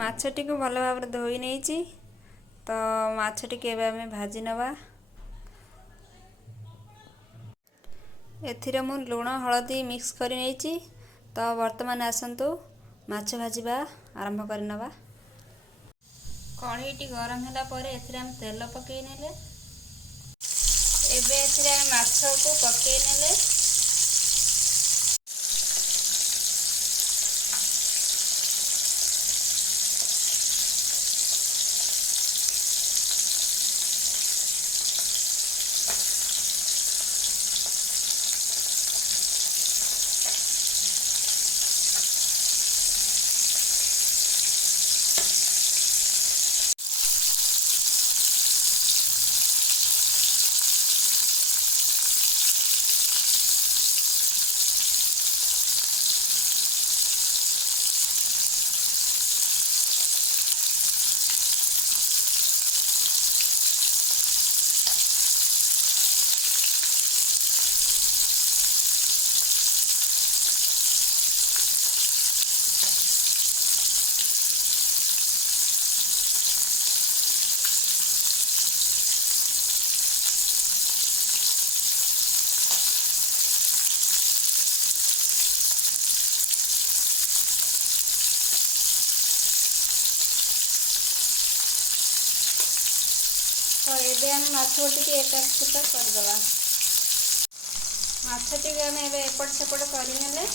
ମାଛଟି को ଭଲ ଭାବରେ ଧୋଇ ନେଇଛି। ତ ମାଛଟି ଏବେ ଆମେ ଭାଜି ନେବା। ଏଥିରେ ମୁଁ ଲୁଣ ହଳଦୀ ମିକ୍ସ କରି ନେଇଛି। ତ ବର୍ତ୍ତମାନ ଆସନ୍ତୁ ମାଛ ଭାଜିବା ଆରମ୍ଭ କରିନେବା। କଢ଼େଇଟି ଗରମ ହେଲା ପରେ ଏଥିରେ ଆମେ ତେଲ ପକାଇ ନେଲେ। ଏବେ ଏଥିରେ ଆମେ ମାଛକୁ ପକାଇ ନେଲେ। तो ये आम माछटी एकाकृत करदे। माछटी आम एपट सेपट करने।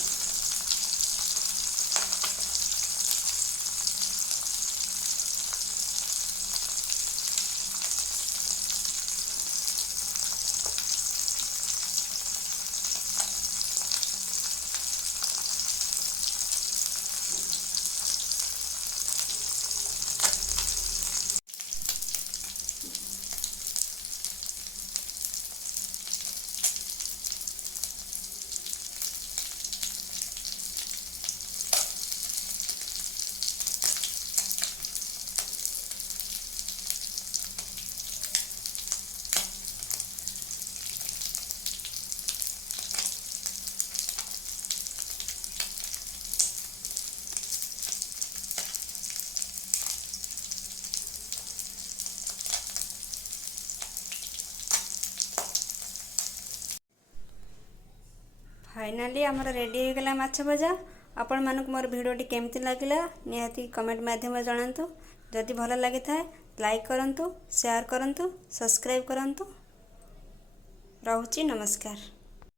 फाइनाली आमर रेडी हो गला माछ भजा। आपण मानक मोर वीडियोटी केमती लागला निहाती कमेंट माध्यम जणांतु। जदि भल लगी था लाइक करंतु, शेयर करंतु, सब्सक्राइब करंतु। रहुची नमस्कार।